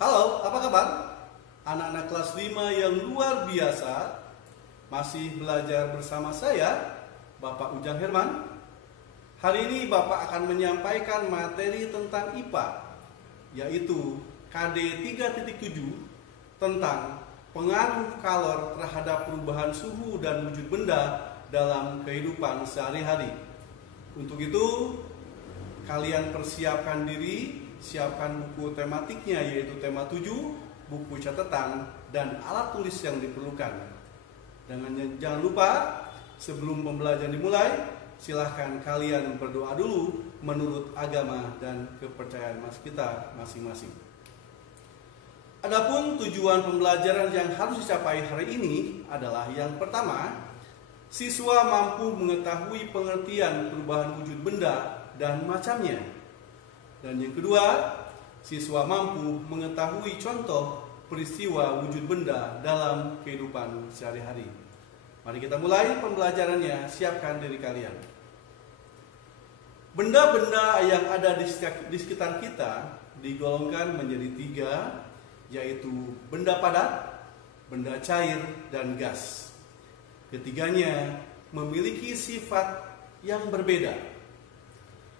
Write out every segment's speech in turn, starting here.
Halo, apa kabar? Anak-anak kelas 5 yang luar biasa masih belajar bersama saya, Bapak Ujang Herman. Hari ini Bapak akan menyampaikan materi tentang IPA, yaitu KD 3.7 tentang pengaruh kalor terhadap perubahan suhu dan wujud benda dalam kehidupan sehari-hari. Untuk itu, kalian persiapkan diri, siapkan buku tematiknya yaitu tema 7, buku catatan, dan alat tulis yang diperlukan. Jangan lupa, sebelum pembelajaran dimulai, silahkan kalian berdoa dulu menurut agama dan kepercayaan kita masing-masing. Adapun tujuan pembelajaran yang harus dicapai hari ini adalah yang pertama, siswa mampu mengetahui pengertian perubahan wujud benda dan macamnya. Dan yang kedua, siswa mampu mengetahui contoh peristiwa wujud benda dalam kehidupan sehari-hari. Mari kita mulai pembelajarannya, siapkan diri kalian. Benda-benda yang ada di sekitar kita digolongkan menjadi 3, yaitu benda padat, benda cair, dan gas. Ketiganya memiliki sifat yang berbeda.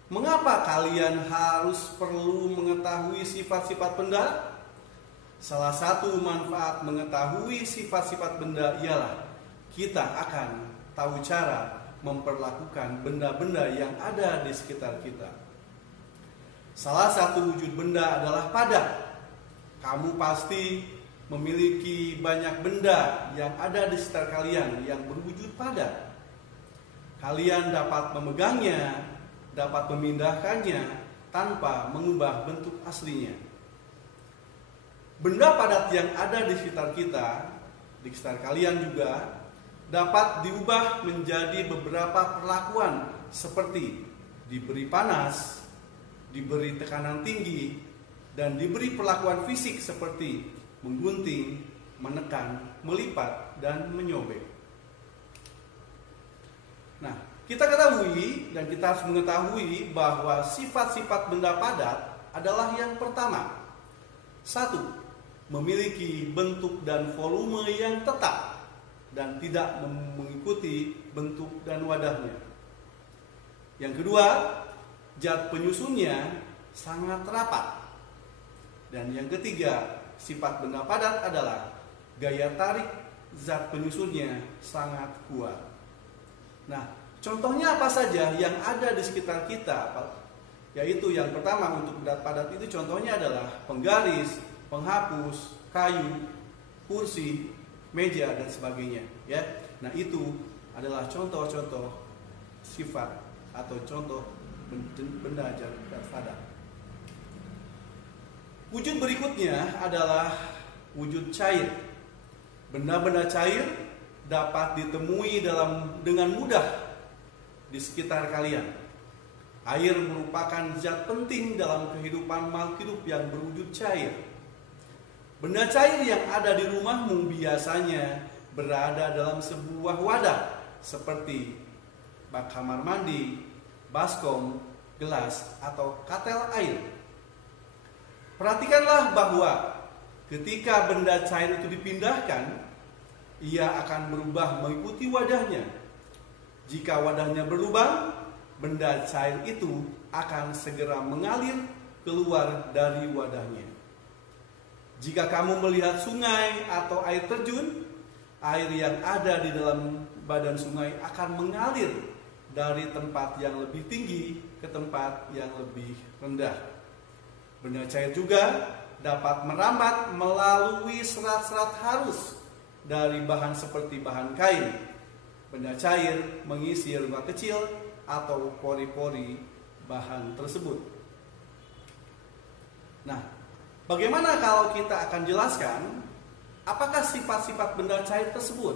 Mengapa kalian harus perlu mengetahui sifat-sifat benda? Salah satu manfaat mengetahui sifat-sifat benda ialah kita akan tahu cara memperlakukan benda-benda yang ada di sekitar kita. Salah satu wujud benda adalah padat. Kamu pasti memiliki banyak benda yang ada di sekitar kalian yang berwujud padat. Kalian dapat memegangnya, dapat memindahkannya tanpa mengubah bentuk aslinya. Benda padat yang ada di sekitar kita, di sekitar kalian juga, dapat diubah menjadi beberapa perlakuan seperti diberi panas, diberi tekanan tinggi, dan diberi perlakuan fisik seperti menggunting, menekan, melipat, dan menyobek. Nah, kita ketahui dan kita harus mengetahui bahwa sifat-sifat benda padat adalah yang pertama. 1. Memiliki bentuk dan volume yang tetap dan tidak mengikuti bentuk dan wadahnya. Yang kedua, zat penyusunnya sangat rapat. Dan yang ketiga, sifat benda padat adalah gaya tarik zat penyusunnya sangat kuat. Nah, contohnya apa saja yang ada di sekitar kita? Yaitu yang pertama untuk benda padat itu contohnya adalah penggaris, penghapus, kayu, kursi, meja, dan sebagainya. Ya, nah itu adalah contoh-contoh sifat atau contoh benda zat padat. Wujud berikutnya adalah wujud cair. Benda-benda cair dapat ditemui dengan mudah di sekitar kalian. Air merupakan zat penting dalam kehidupan makhluk hidup yang berwujud cair. Benda cair yang ada di rumahmu biasanya berada dalam sebuah wadah seperti bak kamar mandi, baskom, gelas, atau katel air. Perhatikanlah bahwa ketika benda cair itu dipindahkan, ia akan berubah mengikuti wadahnya. Jika wadahnya berlubang, benda cair itu akan segera mengalir keluar dari wadahnya. Jika kamu melihat sungai atau air terjun, air yang ada di dalam badan sungai akan mengalir dari tempat yang lebih tinggi ke tempat yang lebih rendah. Benda cair juga dapat merambat melalui serat-serat halus dari bahan seperti bahan kain. Benda cair mengisi luka kecil atau pori-pori bahan tersebut. Nah, bagaimana kalau kita akan jelaskan apakah sifat-sifat benda cair tersebut?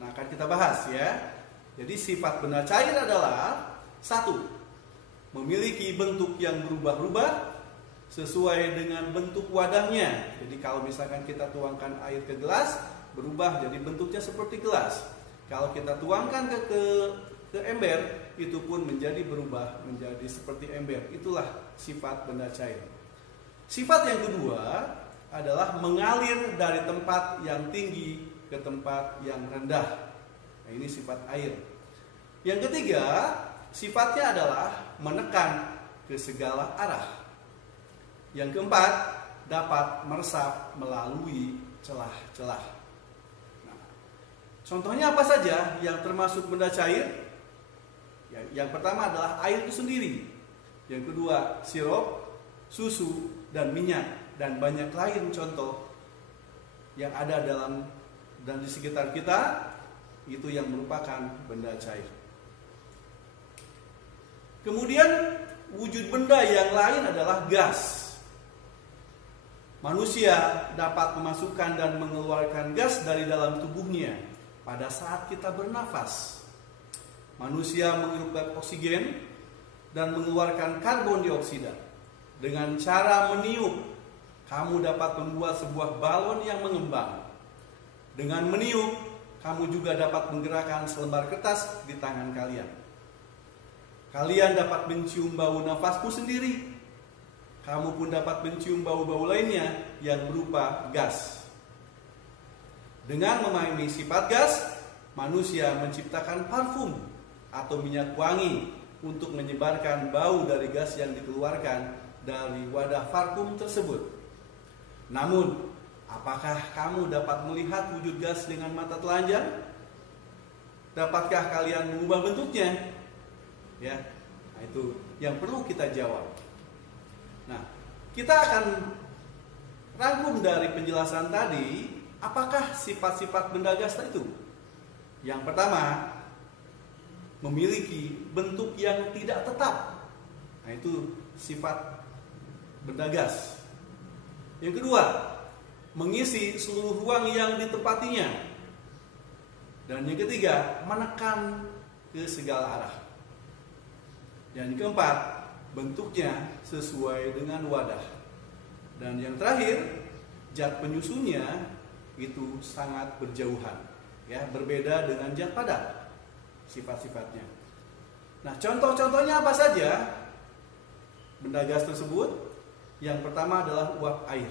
Nah, akan kita bahas ya. Jadi sifat benda cair adalah 1. Memiliki bentuk yang berubah-ubah sesuai dengan bentuk wadahnya. Jadi kalau misalkan kita tuangkan air ke gelas, berubah jadi bentuknya seperti gelas. Kalau kita tuangkan ke ember, itu pun berubah menjadi seperti ember. Itulah sifat benda cair. Sifat yang kedua adalah mengalir dari tempat yang tinggi ke tempat yang rendah. Nah, ini sifat air. Yang ketiga, sifatnya adalah menekan ke segala arah. Yang keempat, dapat meresap melalui celah-celah. Nah, contohnya apa saja yang termasuk benda cair? Yang pertama adalah air itu sendiri. Yang kedua, sirup, susu, dan minyak, dan banyak lain contoh yang ada dalam dan di sekitar kita, itu yang merupakan benda cair. Kemudian wujud benda yang lain adalah gas. Manusia dapat memasukkan dan mengeluarkan gas dari dalam tubuhnya pada saat kita bernafas. Manusia menghirup oksigen dan mengeluarkan karbon dioksida. Dengan cara meniup, kamu dapat membuat sebuah balon yang mengembang. Dengan meniup, kamu juga dapat menggerakkan selembar kertas di tangan kalian. Kalian dapat mencium bau nafasmu sendiri. Kamu pun dapat mencium bau-bau lainnya yang berupa gas. Dengan memahami sifat gas, manusia menciptakan parfum atau minyak wangi untuk menyebarkan bau dari gas yang dikeluarkan dari wadah parfum tersebut. Namun, apakah kamu dapat melihat wujud gas dengan mata telanjang? Dapatkah kalian mengubah bentuknya? Ya, nah itu yang perlu kita jawab. Nah, kita akan rangkum dari penjelasan tadi, apakah sifat-sifat benda gas itu? Yang pertama, memiliki bentuk yang tidak tetap. Nah, itu sifat benda gas. Yang kedua, mengisi seluruh ruang yang ditempatinya. Dan yang ketiga, menekan ke segala arah. Dan yang keempat, bentuknya sesuai dengan wadah. Dan yang terakhir, zat penyusunnya itu sangat berjauhan, ya, berbeda dengan zat padat sifat-sifatnya. Nah, contoh-contohnya apa saja benda gas tersebut? Yang pertama adalah uap air.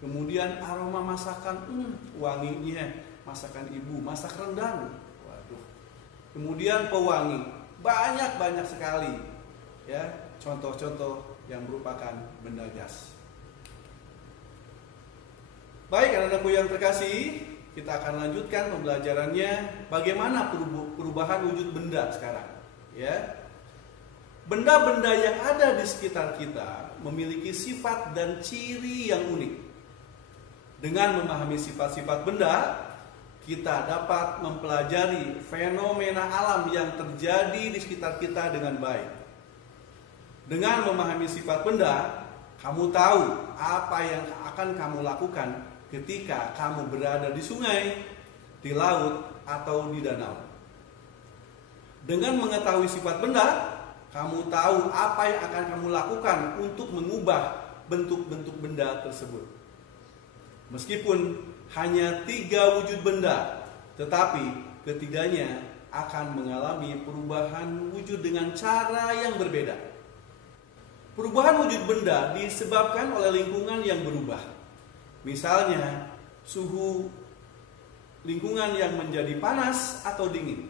Kemudian aroma masakan, wanginya masakan ibu, masak rendang. Waduh. Kemudian pewangi, banyak sekali, ya, contoh-contoh yang merupakan benda gas. Baik, anak-anakku yang terkasih, kita akan lanjutkan pembelajarannya bagaimana perubahan wujud benda sekarang, ya. Benda-benda yang ada di sekitar kita memiliki sifat dan ciri yang unik. Dengan memahami sifat-sifat benda, kita dapat mempelajari fenomena alam yang terjadi di sekitar kita dengan baik. Dengan memahami sifat benda, kamu tahu apa yang akan kamu lakukan ketika kamu berada di sungai, di laut, atau di danau. Dengan mengetahui sifat benda, kamu tahu apa yang akan kamu lakukan untuk mengubah bentuk-bentuk benda tersebut. Meskipun hanya 3 wujud benda, tetapi ketiganya akan mengalami perubahan wujud dengan cara yang berbeda. Perubahan wujud benda disebabkan oleh lingkungan yang berubah. Misalnya, suhu lingkungan yang menjadi panas atau dingin.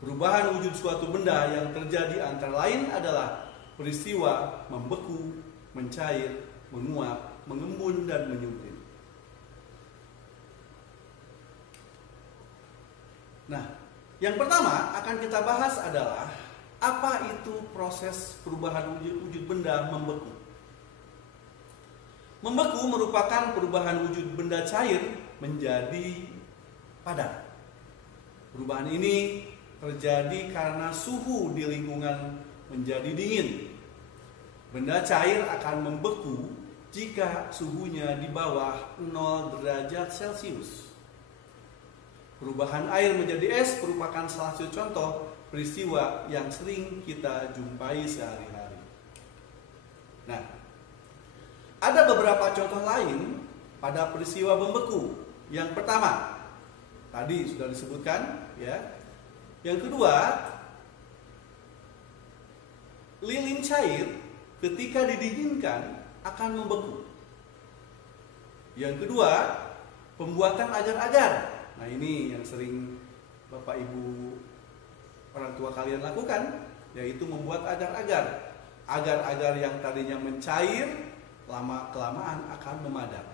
Perubahan wujud suatu benda yang terjadi antara lain adalah peristiwa membeku, mencair, menguap, mengembun, dan menyempit. Nah, yang pertama akan kita bahas adalah apa itu proses perubahan wujud benda membeku. Membeku merupakan perubahan wujud benda cair menjadi padat. Perubahan ini terjadi karena suhu di lingkungan menjadi dingin. Benda cair akan membeku jika suhunya di bawah 0 derajat Celcius. Perubahan air menjadi es merupakan salah satu contoh peristiwa yang sering kita jumpai sehari-hari. Nah, ada beberapa contoh lain pada peristiwa membeku. Yang pertama, tadi sudah disebutkan, ya. Yang kedua, lilin cair ketika didinginkan akan membeku. Yang kedua, pembuatan agar-agar. Nah, ini yang sering Bapak Ibu orang tua kalian lakukan, yaitu membuat agar-agar. Agar-agar yang tadinya mencair, lama-kelamaan akan memadat.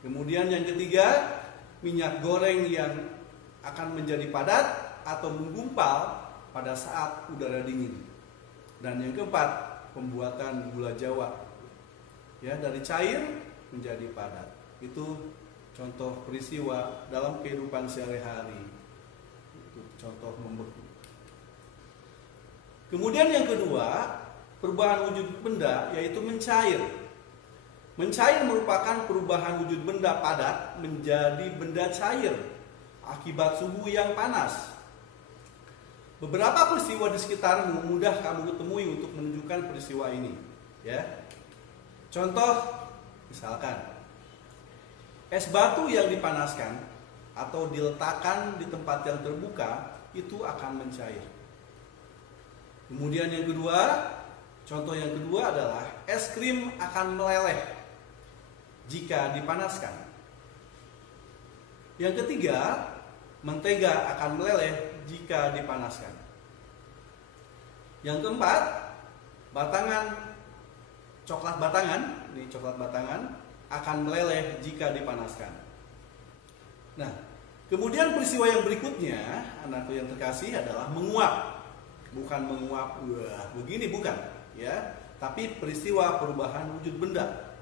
Kemudian yang ketiga, minyak goreng yang akan menjadi padat atau menggumpal pada saat udara dingin. Dan yang keempat, pembuatan gula Jawa. Ya, dari cair menjadi padat. Itu contoh peristiwa dalam kehidupan sehari-hari. Itu contoh membeku. Kemudian yang kedua, perubahan wujud benda yaitu mencair. Mencair merupakan perubahan wujud benda padat menjadi benda cair akibat suhu yang panas. Beberapa peristiwa di sekitarmu mudah kamu temui untuk menunjukkan peristiwa ini. Ya, contoh misalkan es batu yang dipanaskan atau diletakkan di tempat yang terbuka itu akan mencair. Kemudian yang kedua, contoh yang kedua adalah es krim akan meleleh jika dipanaskan. Yang ketiga, mentega akan meleleh jika dipanaskan. Yang keempat, coklat batangan akan meleleh jika dipanaskan. Nah, kemudian peristiwa yang berikutnya, anakku yang terkasih, adalah menguap. Bukan menguap, begini bukan, ya, tapi peristiwa perubahan wujud benda.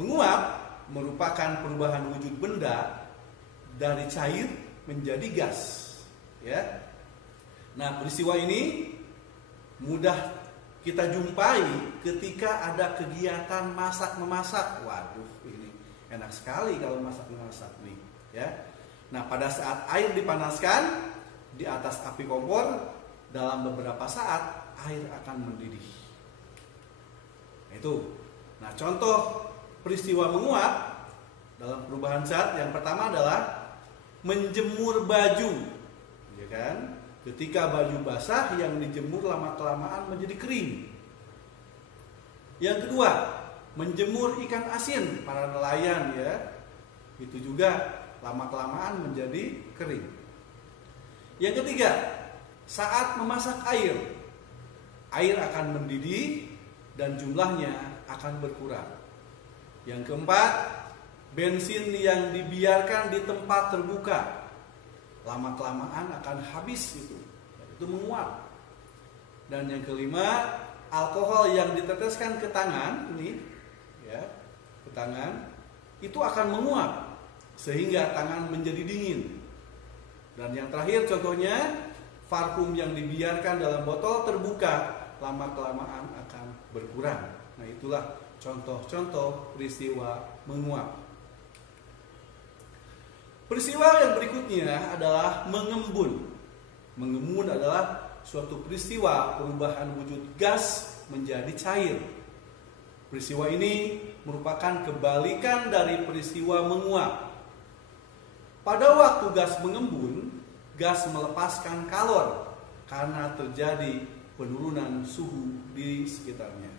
Menguap merupakan perubahan wujud benda dari cair menjadi gas, ya. Nah, peristiwa ini mudah kita jumpai ketika ada kegiatan masak-memasak. Waduh, ini enak sekali kalau masak-memasak nih, ya. Nah, pada saat air dipanaskan di atas api kompor, dalam beberapa saat air akan mendidih. Itu. Nah, contoh peristiwa menguap dalam perubahan zat yang pertama adalah menjemur baju, ya kan? Ketika baju basah yang dijemur lama-kelamaan menjadi kering. Yang kedua, menjemur ikan asin para nelayan, ya. Itu juga lama-kelamaan menjadi kering. Yang ketiga, saat memasak air akan mendidih dan jumlahnya akan berkurang. Yang keempat, bensin yang dibiarkan di tempat terbuka lama-kelamaan akan habis, itu menguap. Dan yang kelima, alkohol yang diteteskan ke tangan ini, ya, ke tangan itu akan menguap sehingga tangan menjadi dingin. Dan yang terakhir contohnya, parfum yang dibiarkan dalam botol terbuka lama-kelamaan akan berkurang. Nah, itulah contoh-contoh peristiwa menguap. Peristiwa yang berikutnya adalah mengembun. Mengembun adalah suatu peristiwa perubahan wujud gas menjadi cair. Peristiwa ini merupakan kebalikan dari peristiwa menguap. Pada waktu gas mengembun, gas melepaskan kalor karena terjadi penurunan suhu di sekitarnya.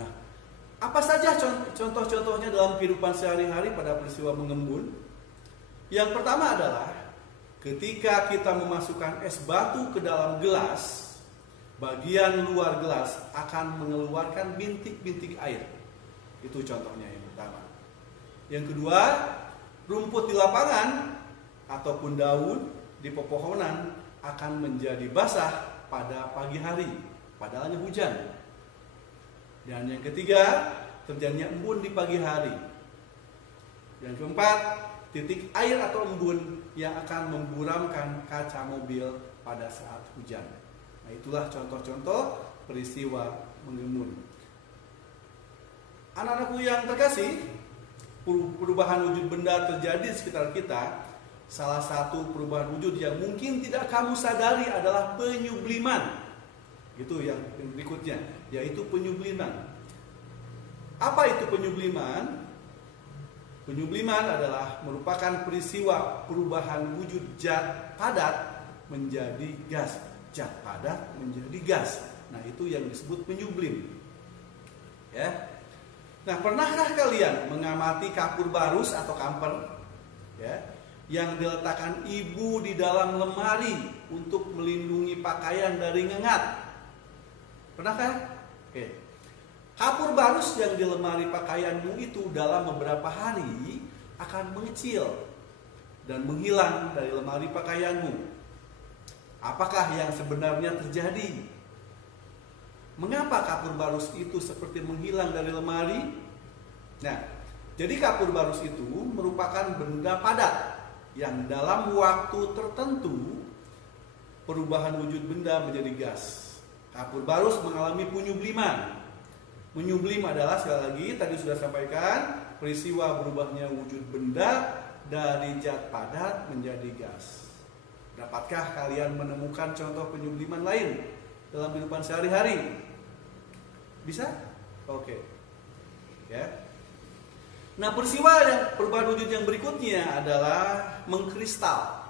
Nah, apa saja contoh-contohnya dalam kehidupan sehari-hari pada peristiwa mengembun? Yang pertama adalah ketika kita memasukkan es batu ke dalam gelas, bagian luar gelas akan mengeluarkan bintik-bintik air. Itu contohnya yang pertama. Yang kedua, rumput di lapangan ataupun daun di pepohonan akan menjadi basah pada pagi hari, padahalnya hujan. Dan yang ketiga, terjadinya embun di pagi hari. Yang keempat, titik air atau embun yang akan memburamkan kaca mobil pada saat hujan. Nah, itulah contoh-contoh peristiwa mengembun. Anak-anakku yang terkasih, perubahan wujud benda terjadi di sekitar kita. Salah satu perubahan wujud yang mungkin tidak kamu sadari adalah penyubliman. Itu yang berikutnya, yaitu penyubliman. Apa itu penyubliman? Penyubliman adalah merupakan peristiwa perubahan wujud zat padat menjadi gas zat padat menjadi gas. Nah, itu yang disebut menyublim. Ya. Nah, pernahkah kalian mengamati kapur barus atau kamper, ya, yang diletakkan ibu di dalam lemari untuk melindungi pakaian dari ngengat? Pernahkah? Oke. Kapur barus yang di lemari pakaianmu itu dalam beberapa hari akan mengecil dan menghilang dari lemari pakaianmu. Apakah yang sebenarnya terjadi? Mengapa kapur barus itu seperti menghilang dari lemari? Nah, jadi kapur barus itu merupakan benda padat yang dalam waktu tertentu perubahan wujud benda menjadi gas. Kapur barus mengalami penyubliman. Menyublim adalah, sekali lagi tadi sudah sampaikan, peristiwa berubahnya wujud benda dari zat padat menjadi gas. Dapatkah kalian menemukan contoh penyubliman lain dalam kehidupan sehari-hari? Bisa? Oke. Ya. Nah, peristiwa yang perubahan wujud yang berikutnya adalah mengkristal.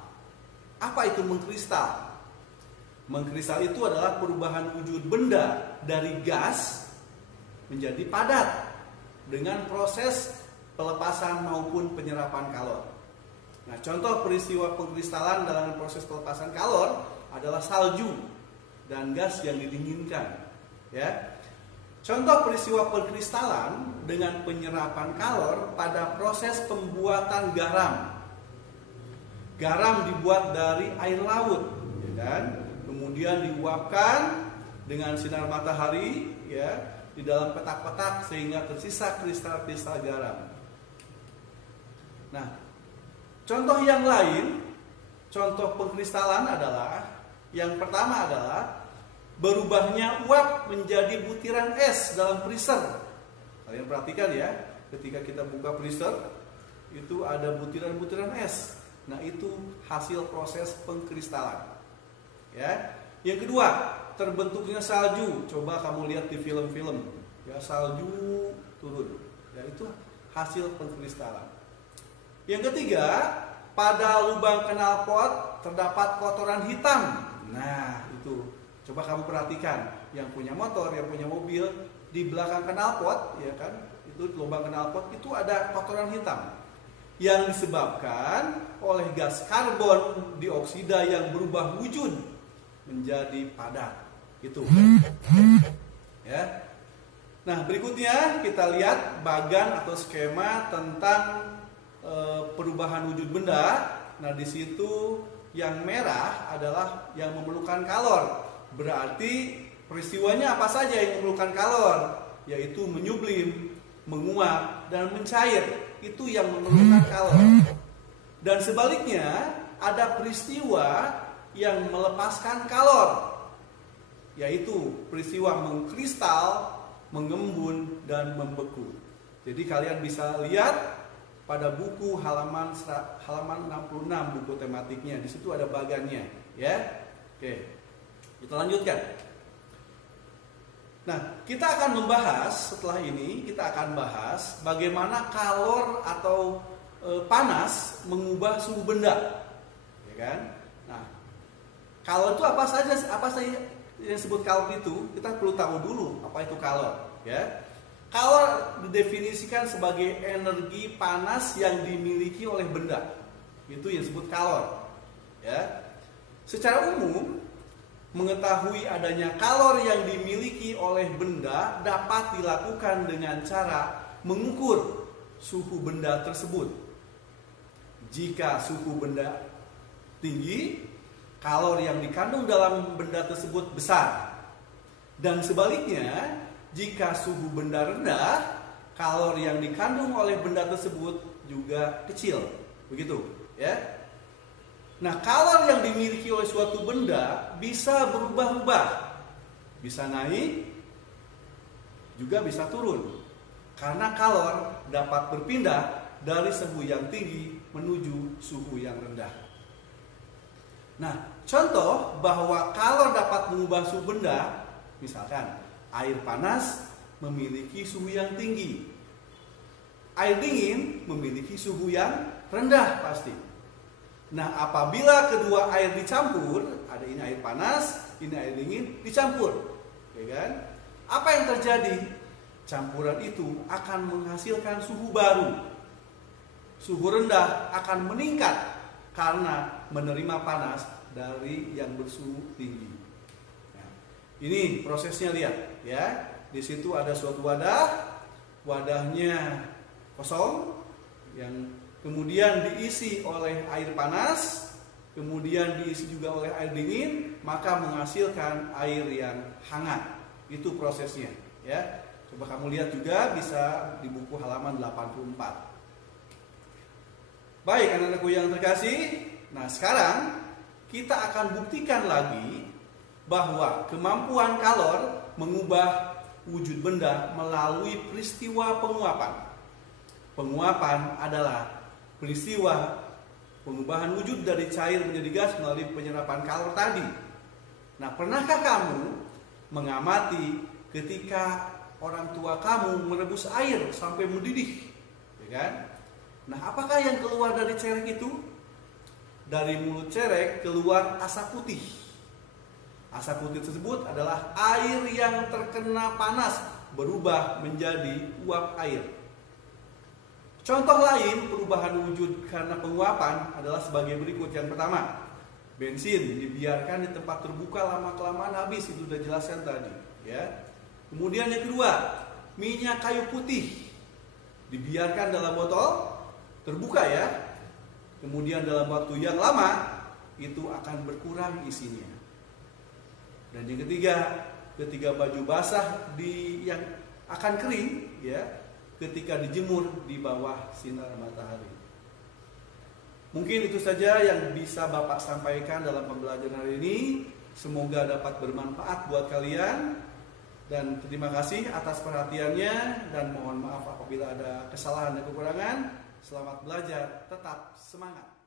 Apa itu mengkristal? Mengkristal itu adalah perubahan wujud benda dari gas menjadi padat dengan proses pelepasan maupun penyerapan kalor. Nah, contoh peristiwa pengkristalan dalam proses pelepasan kalor adalah salju dan gas yang didinginkan. Ya. Contoh peristiwa pengkristalan dengan penyerapan kalor pada proses pembuatan garam. Garam dibuat dari air laut, ya kan? Kemudian diuapkan dengan sinar matahari, ya, di dalam petak-petak sehingga tersisa kristal-kristal garam. Nah, contoh yang lain, contoh pengkristalan adalah, yang pertama adalah berubahnya uap menjadi butiran es dalam freezer. Kalian perhatikan ya, ketika kita buka freezer itu ada butiran-butiran es. Nah, itu hasil proses pengkristalan. Ya. Yang kedua, terbentuknya salju. Coba kamu lihat di film-film, ya, salju turun. Ya, itu hasil pengkristalan. Yang ketiga, pada lubang knalpot terdapat kotoran hitam. Nah, itu coba kamu perhatikan, yang punya motor, yang punya mobil, di belakang knalpot, ya kan, itu lubang knalpot itu ada kotoran hitam yang disebabkan oleh gas karbon dioksida yang berubah wujud menjadi padat. Itu. Ya. Nah, berikutnya kita lihat bagan atau skema tentang perubahan wujud benda. Nah, di situ yang merah adalah yang memerlukan kalor. Berarti peristiwanya apa saja yang memerlukan kalor? Yaitu menyublim, menguap, dan mencair. Itu yang memerlukan kalor. Dan sebaliknya, ada peristiwa yang melepaskan kalor, yaitu peristiwa mengkristal, mengembun, dan membeku. Jadi kalian bisa lihat pada buku halaman 66 buku tematiknya. Di situ ada bagannya, ya. Oke. Kita lanjutkan. Nah, kita akan membahas setelah ini, kita akan bahas bagaimana kalor atau panas mengubah suhu benda, ya kan? Nah, kalor itu apa saja yang disebut kalor itu? Kita perlu tahu dulu apa itu kalor, ya. Kalor didefinisikan sebagai energi panas yang dimiliki oleh benda. Itu yang disebut kalor, ya. Secara umum, mengetahui adanya kalor yang dimiliki oleh benda dapat dilakukan dengan cara mengukur suhu benda tersebut. Jika suhu benda tinggi, kalor yang dikandung dalam benda tersebut besar. Dan sebaliknya, jika suhu benda rendah, kalor yang dikandung oleh benda tersebut juga kecil. Begitu, ya. Nah, kalor yang dimiliki oleh suatu benda bisa berubah-ubah. Bisa naik, juga bisa turun. Karena kalor dapat berpindah dari suhu yang tinggi menuju suhu yang rendah. Nah, contoh bahwa kalor dapat mengubah suhu benda, misalkan air panas memiliki suhu yang tinggi. Air dingin memiliki suhu yang rendah pasti. Nah, apabila kedua air dicampur, ada ini air panas, ini air dingin, dicampur, ya kan? Apa yang terjadi? Campuran itu akan menghasilkan suhu baru. Suhu rendah akan meningkat karena menerima panas dari yang bersuhu tinggi. Nah, ini prosesnya, lihat ya. Di situ ada suatu wadah, wadahnya kosong, yang kemudian diisi oleh air panas, kemudian diisi juga oleh air dingin, maka menghasilkan air yang hangat. Itu prosesnya, ya. Coba kamu lihat juga, bisa di buku halaman 84. Baik anak-anakku yang terkasih, nah sekarang kita akan buktikan lagi bahwa kemampuan kalor mengubah wujud benda melalui peristiwa penguapan. Penguapan adalah peristiwa pengubahan wujud dari cair menjadi gas melalui penyerapan kalor tadi. Nah, pernahkah kamu mengamati ketika orang tua kamu merebus air sampai mendidih, ya kan? Nah, apakah yang keluar dari cerek itu? Dari mulut cerek keluar asap putih. Asap putih tersebut adalah air yang terkena panas berubah menjadi uap air. Contoh lain perubahan wujud karena penguapan adalah sebagai berikut. Yang pertama, bensin dibiarkan di tempat terbuka lama-kelamaan habis, itu sudah jelaskan tadi, ya. Kemudian yang kedua, minyak kayu putih dibiarkan dalam botol terbuka, ya. Kemudian dalam waktu yang lama itu akan berkurang isinya. Dan yang ketiga, ketika baju basah yang akan kering, ya, ketika dijemur di bawah sinar matahari. Mungkin itu saja yang bisa Bapak sampaikan dalam pembelajaran hari ini. Semoga dapat bermanfaat buat kalian. Dan terima kasih atas perhatiannya, dan mohon maaf apabila ada kesalahan dan kekurangan. Selamat belajar, tetap semangat.